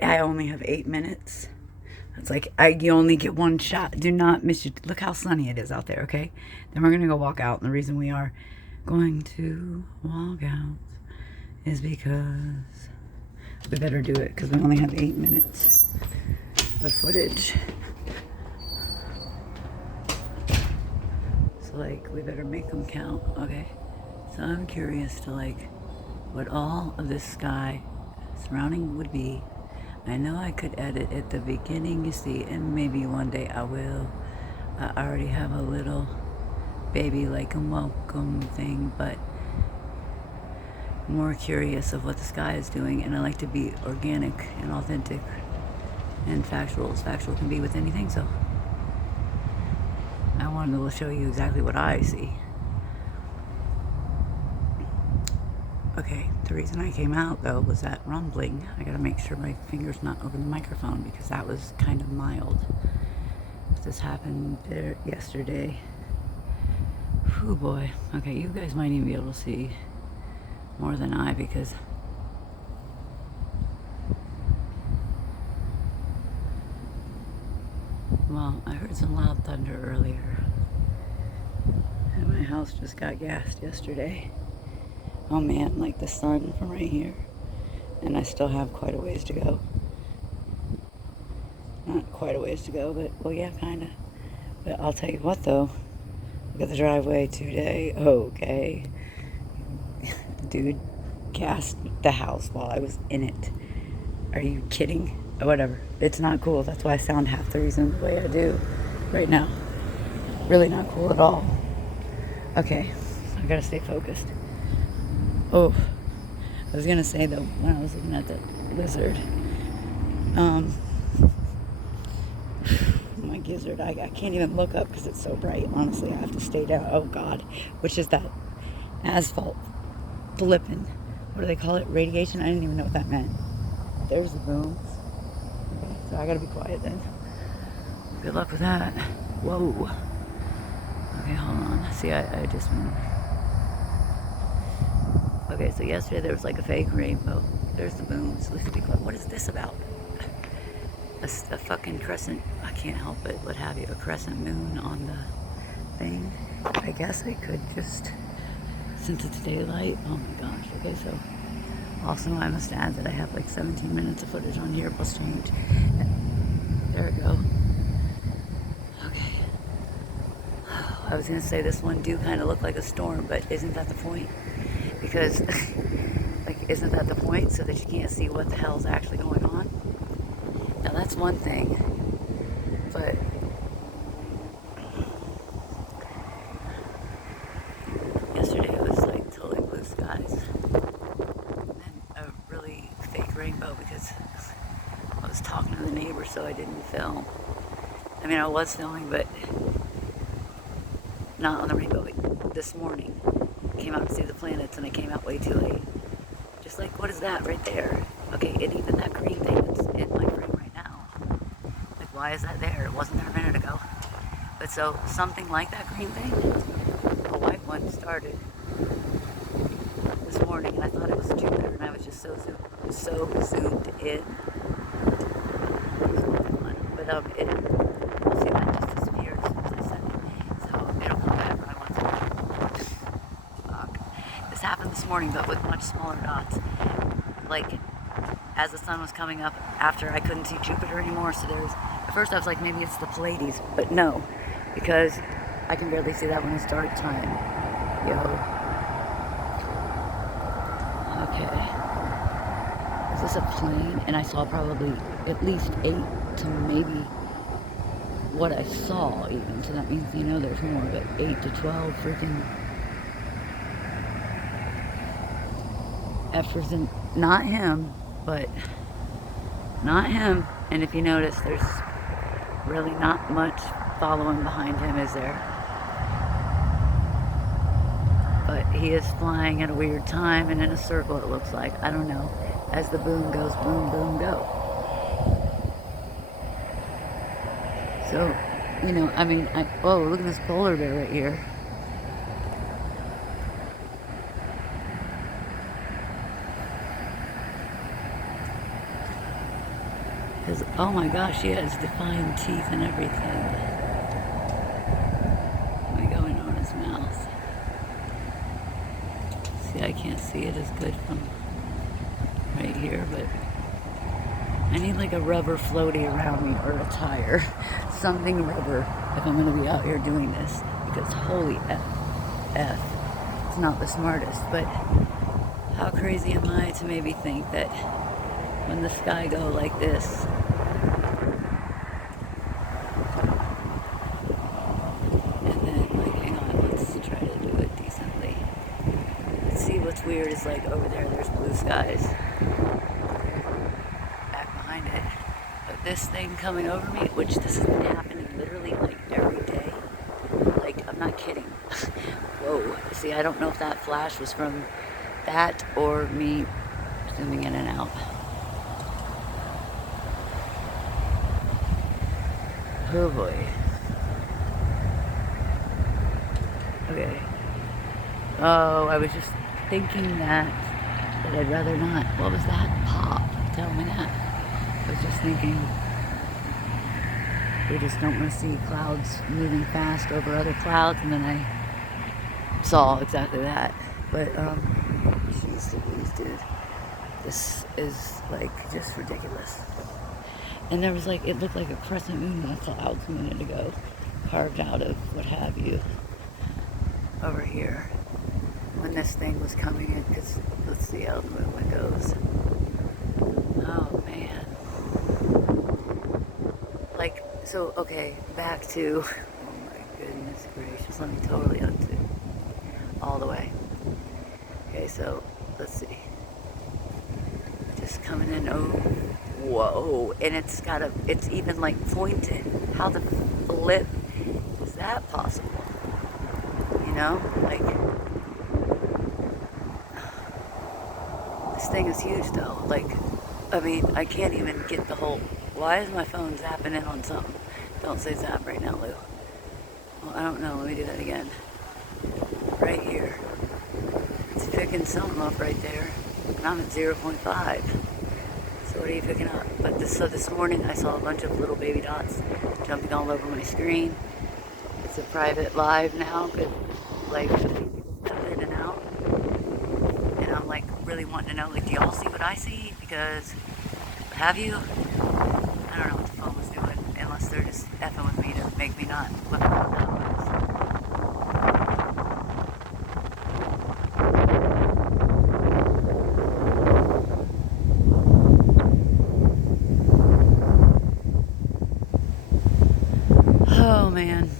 I only have 8 minutes. It's like, you only get one shot. Do not miss it. Look how sunny it is out there, okay? Then we're going to go walk out. And the reason we are going to walk out is because we better do it because we only have 8 minutes of footage. So, like, we better make them count, okay? So I'm curious to, like, what all of this sky surrounding would be. I know I could edit at the beginning, you see, and maybe one day I will. I already have a little baby like a welcome thing, but more curious of what the sky is doing, and I like to be organic and authentic and factual as factual can be with anything, so I wanted to show you exactly what I see. Okay, the reason I came out though was that rumbling. I gotta make sure my finger's not over the microphone because that was kind of mild. This happened there yesterday. Oh boy. Okay, you guys might even be able to see more than I because well, I heard some loud thunder earlier. And my house just got gassed yesterday. Oh man, like the sun from right here. And I still have quite a ways to go. Not quite a ways to go, but, well, yeah, kind of. But I'll tell you what, though. Look at the driveway today. Okay. Dude gassed the house while I was in it. Are you kidding? Whatever. It's not cool. That's why I sound half the reason the way I do right now. Really not cool at all. Okay. I gotta stay focused. Oh. I was gonna say, though, when I was looking at that lizard, my gizzard, I can't even look up because it's so bright. Honestly, I have to stay down. Oh God, which is that asphalt flipping? What do they call it? Radiation? I didn't even know what that meant. There's the booms. Okay, so I gotta be quiet then. Good luck with that. Whoa. Okay, hold on. See, I just went. Okay, so yesterday there was like a fake rainbow. There's the booms. What is this about? A fucking crescent. I can't help it. What have you? A crescent moon on the thing. I guess I could just, since it's daylight. Oh my gosh. Okay, so also I must add that I have like 17 minutes of footage on here plus change. There we go. Okay. I was gonna say this one do kind of look like a storm, but isn't that the point? Because, like, isn't that the point? So that you can't see what the hell's actually going on? Now that's one thing, but yesterday it was like totally blue skies and a really fake rainbow because I was talking to the neighbor, so I didn't film. I mean, I was filming, but not on the rainbow. This morning, came out to see the planets, and I came out way too late. Just like, what is that right there? Okay, and even that green thing that's in my frame right now. Like, why is that there? It wasn't there a minute ago. But so, something like that green thing, a white one, started this morning, and I thought it was Jupiter, and I was just so zoomed in. But you'll see that just disappeared as soon as I said it. So it'll come back when I want to. Fuck. This happened this morning, but with much smaller dots. Like, as the sun was coming up after I couldn't see Jupiter anymore, so there's, at first I was like, maybe it's the Pleiades, but no, because I can barely see that when it's dark time. Yo. Okay. Is this a plane? And I saw probably at least 8 to maybe what I saw even, so that means, you know, there's more, but 8 to 12 freaking F's, and not him, but not him. And if you notice, there's really not much following behind him, is there? But he is flying at a weird time and in a circle, it looks like. I don't know. As the boom goes, boom, boom, go. So, you know, I mean, oh, look at this polar bear right here. Because, oh my gosh, she has defined teeth and everything. Let me go in on his mouth. See, I can't see it as good from right here, but I need like a rubber floaty around me or a tire. Something rubber if I'm going to be out here doing this. Because holy F. It's not the smartest, but how crazy am I to maybe think that when the sky go like this, and then like, hang on, let's try to do it decently. Let's see what's weird is like over there's blue skies back behind it. But this thing coming over me, which this has been happening literally like every day. Like, I'm not kidding. Whoa. See, I don't know if that flash was from that or me zooming in and out. Oh boy. Okay. Oh, I was just thinking that I'd rather not. What was that? Pop. Tell me that. I was just thinking we just don't want to see clouds moving fast over other clouds, and then I saw exactly that. But, jeez Louise, dude. This is, like, just ridiculous. And there was, like, it looked like a crescent moon in the clouds a minute ago, carved out of what have you, over here, when this thing was coming in, because let's see how the movement goes. Oh, man. Like, so, okay, back to, oh my goodness gracious, let me totally undo, all the way. Okay, so, let's see. Just coming in, oh, whoa, and it's even like pointed. How the flip is that possible? You know, like, this thing is huge though. Like, I mean, I can't even get the whole, why is my phone zapping in on something? Don't say zap right now, Lou. Well, I don't know, let me do that again. Right here. It's picking something up right there. And I'm at 0.5. So what are you picking up? But so this morning I saw a bunch of little baby dots jumping all over my screen. It's a private live now, but like people come in and out. And I'm like really wanting to know, like, do y'all see what I see? Because have you? I don't know what the phone was doing, unless they're just effing with me to make me not let me know what that was. Oh man.